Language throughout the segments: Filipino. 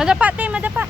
Madapa, te, madapa.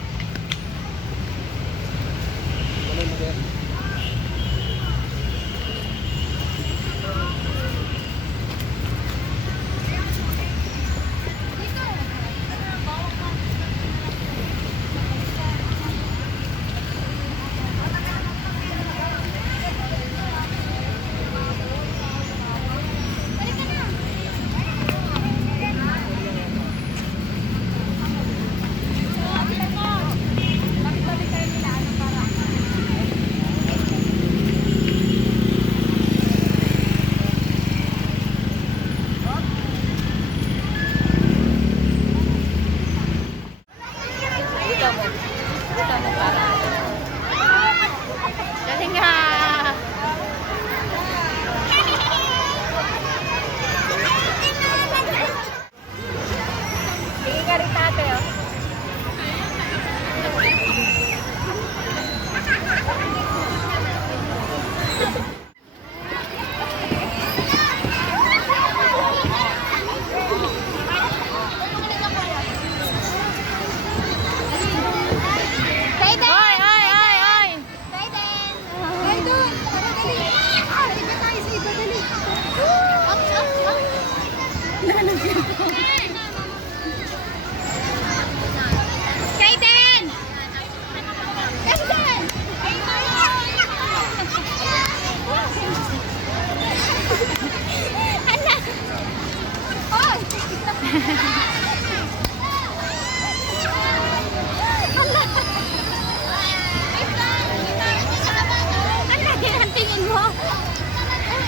Galing nga. Sige ka rin tate, oh.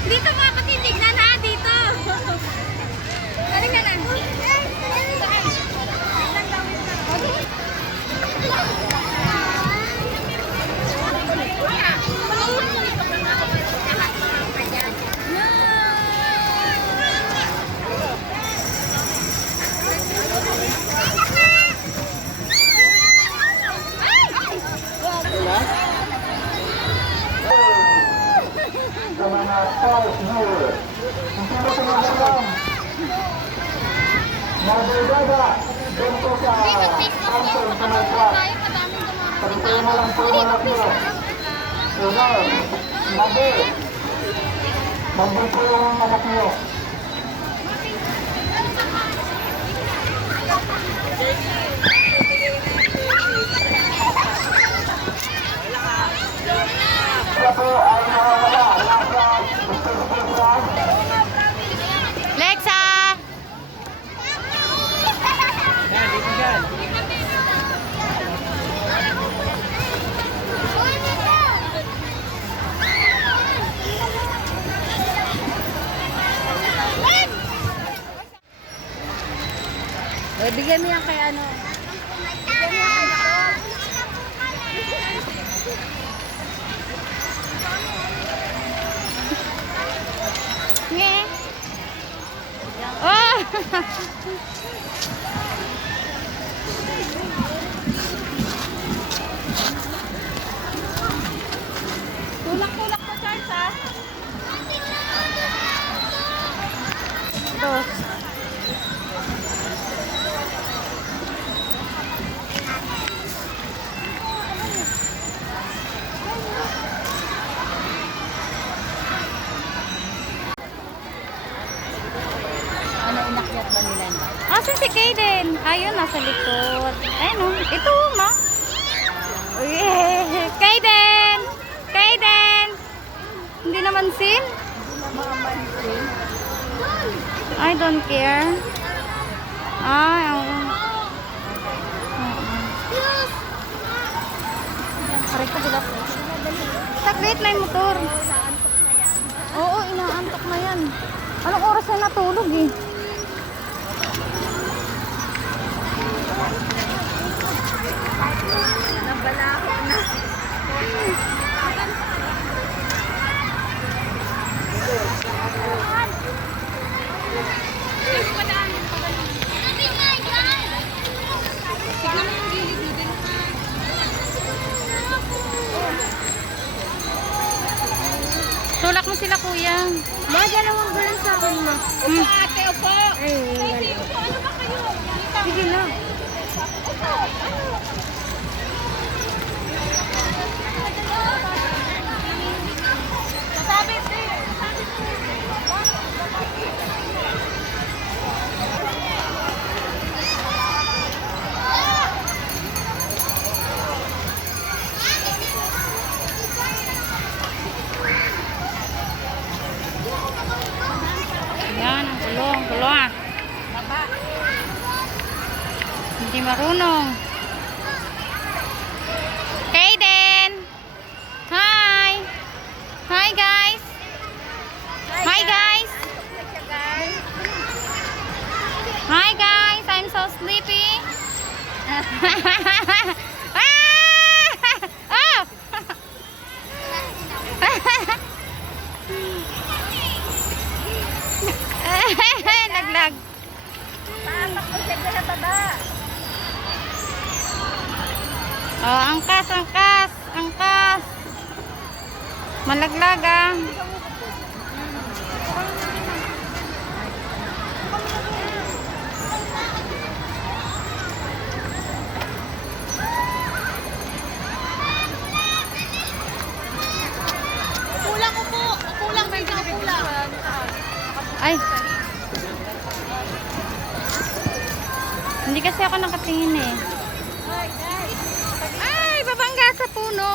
Dito pa, patitig na na dito. Galing na na. Sa mga false viewer. Kung sino tumutulong, magdadada doon po sa council sa may truck. Pagkaya mo lang po yung anak nyo. Sunod, nabi. Nandun po yung anak nyo. Sila po ay nawawala. Lexa! Bigyan mo yan kay ano. Nge. Oh! Tulak-tulak po, Charles, ha? Ito. Inakyat ba nila yun? Asan si Kaden? Ayun, nasa likod. Ayun, oh. Ito, ma. Yeah. Kaden! Kaden! Hindi naman sin? I don't care. Ay, oo. Aray ko sila po. Saglit na yung motor. Oo, inaantok na yan. Anong oras na natulog eh? Nabalako na. Tignan mo yung gilid mo din. Tulak mo sila, kuya. Baga naman ba lang sa akin, ma? Upo, ate, upo. Ay, Upo, ano ba kayo? sige na. Upo. Yan, ang gulo ah. Hindi marunong. Kaden! Hi! Hi guys! Hi guys! Hi guys! I'm so sleepy. Ah! Oh! Naglag. Oh, angkas, angkas, angkas. Malaglag ah. Kulang ko po. Kulang, may kulang. Ay. Hindi kasi ako nakatingin eh. Ay, babangga sa puno.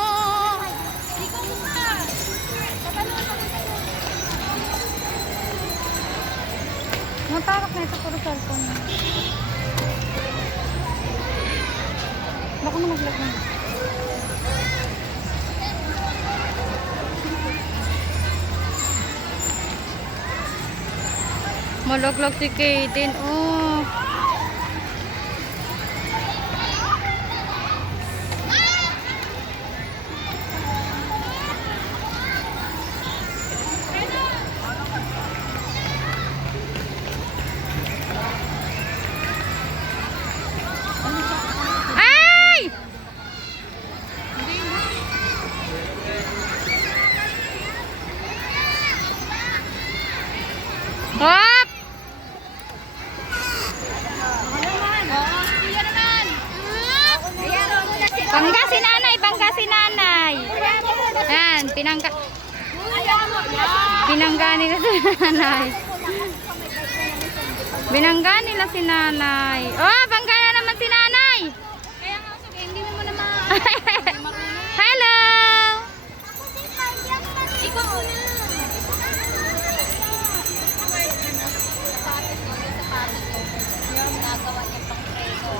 Matarok na ito, puro cellphone. Baka malaglag na. Malaglag si Kaden. Oh. Ay! Hop! Bangga si nanay, bangga si nanay. Yan, binangga nila si nanay. Binangga nila si nanay. Oh, bangga na naman si nanay. Kaya nga, sige, hindi mo naman. Hello! Ikaw muna. Yung nagawa niya pang preso.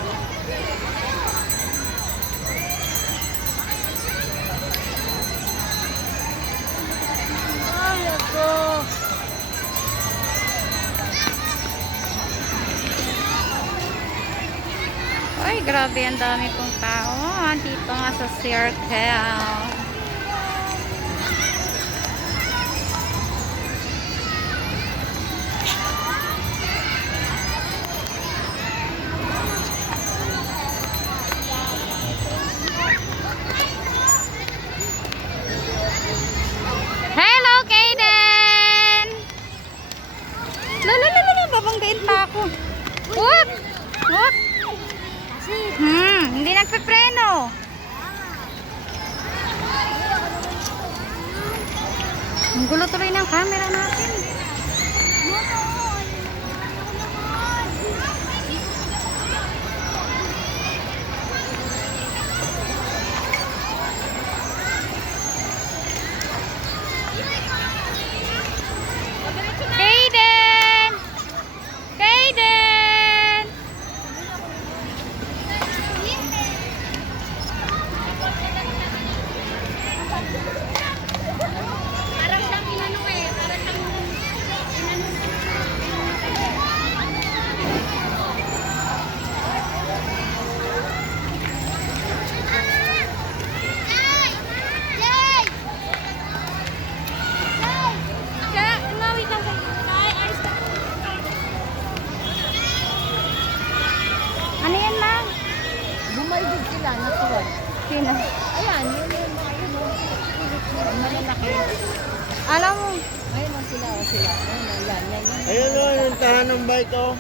Ay, ako. Ay, grabe, ang dami pong tao. Dito nga sa circle. Hello, Kaden! Lalalala, babanggain pa ako. Whoop! Whoop! Hindi nagpe-preno. Ang gulo tuloy ng camera natin. Kaden! Kaden! Parang siyang inano eh. Parang siyang inano. Siya, umawi ka sa... Ay, ayos ka. Ano yan, ma'am? Bumaligid sila, natuwag. Sino? Ayan, yun mga yun. Malalaki. Alam mo. Ayun lang sila, o sila. Ayun, yan. Ayun o, yung tahan ng bike o.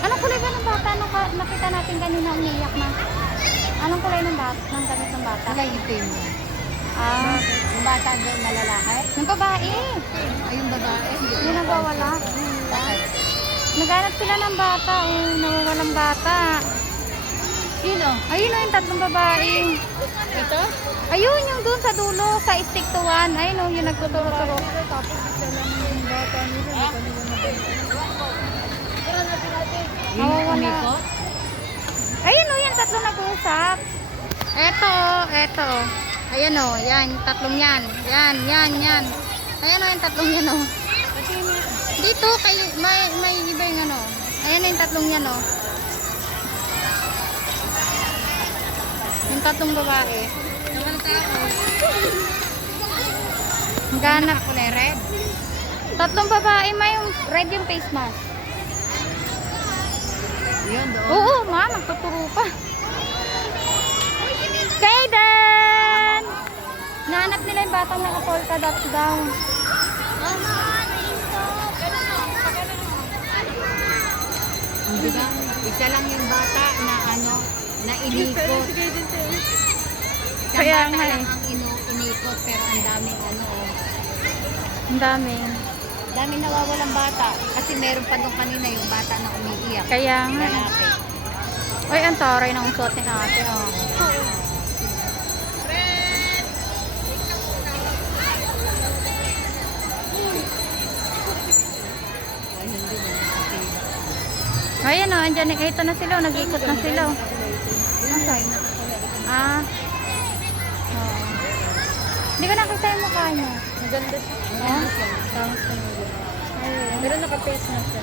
Anong kulay ba ng bata? Nakita natin kanina umiiyak na. Anong kulay ng bata? Ng damit ng bata? Kulay itim. Ah, Yung bata doon na lalaki? ng babae. Ay, yung babae. Yung nagwawala. Bakit? Naghanap sila ng bata. Oh, nawawalang bata. Sino? Ayun o yung tatlong babae. Ito? Ayun yung doon sa dulo, sa stick to one. Ayun o yung nagtuturo-turo. Tapos isa lang yung bata nila. Nawawala. Ayun o yung tatlong nag-uusap. Eto. Ayan o, yan, tatlong yan. Yan. Ayan o yung tatlong yan o. Dito, may iba yung ano. Ayan o yung tatlong yan o. Yung tatlong babae. Ganap. Kulay red. Tatlong babae, may yung red yung face mask. Yun doon. Oo, ma, nagtuturo pa. Kaden! Nahanap nila yung batang naka-polka dots daw. Hindi ba? Isa lang yung bata na ano, na inikot. Isang Kaya bata nga lang eh. ang inikot pero ang daming ano oh. Ang dami. Daming nawawalang bata. Kasi meron pa doon kanina yung bata na umiiyak. Kaya nga. Lalaki. Uy, ang taray ng suot ni ate. Oh. Ay, hindi na nakapila. Ayan o, andyan. Ito na sila. Nag-ikot na sila. Nasaan? Ah. Oh. Hindi ko nakita yung mukha niya. Maganda siya. Ah? Tangos na yung ulo. Pero naka-face na siya.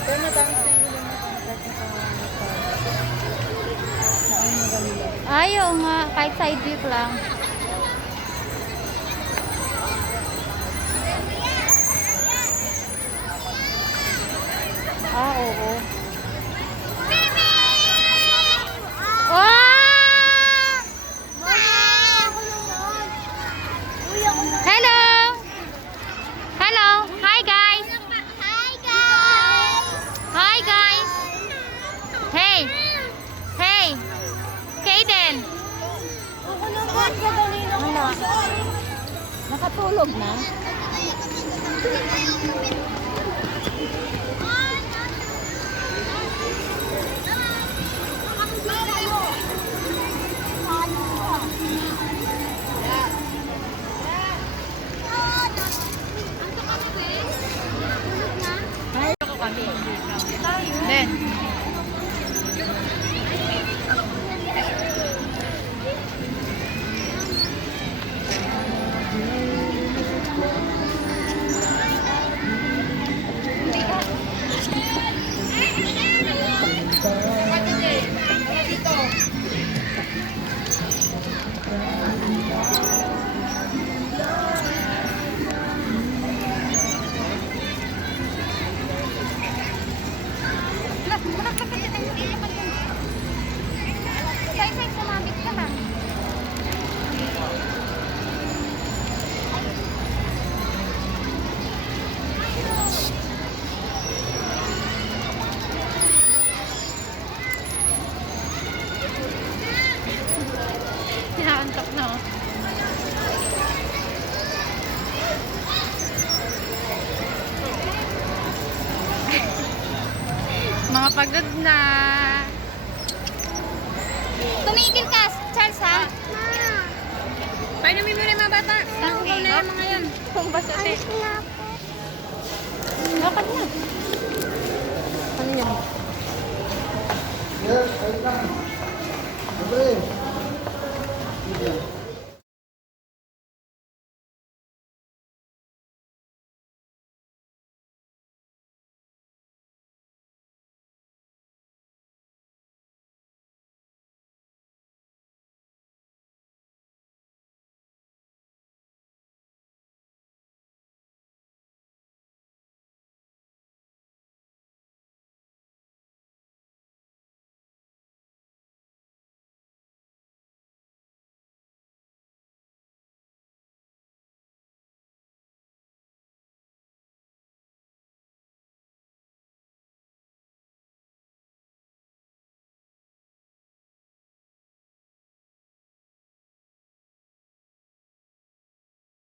Pero natangos na yung ulo mo. Naon mo ganila. Ayaw nga. Kahit side view lang. Ah, oo. Wow! Hello! Hello! Hi guys! Hi guys! Hey! Hey! Kaden! Wala. Nakatulog na? Ben. Say, sumabit ka na. Hinaantok na. Mga pagod na. Tumigil ka, Charles, ha? Painumin mo na yung mga bata. Okay. Na yung mga yan. Kung basta te. Dapat na. Ano yan? Yes, ayun lang. Libre.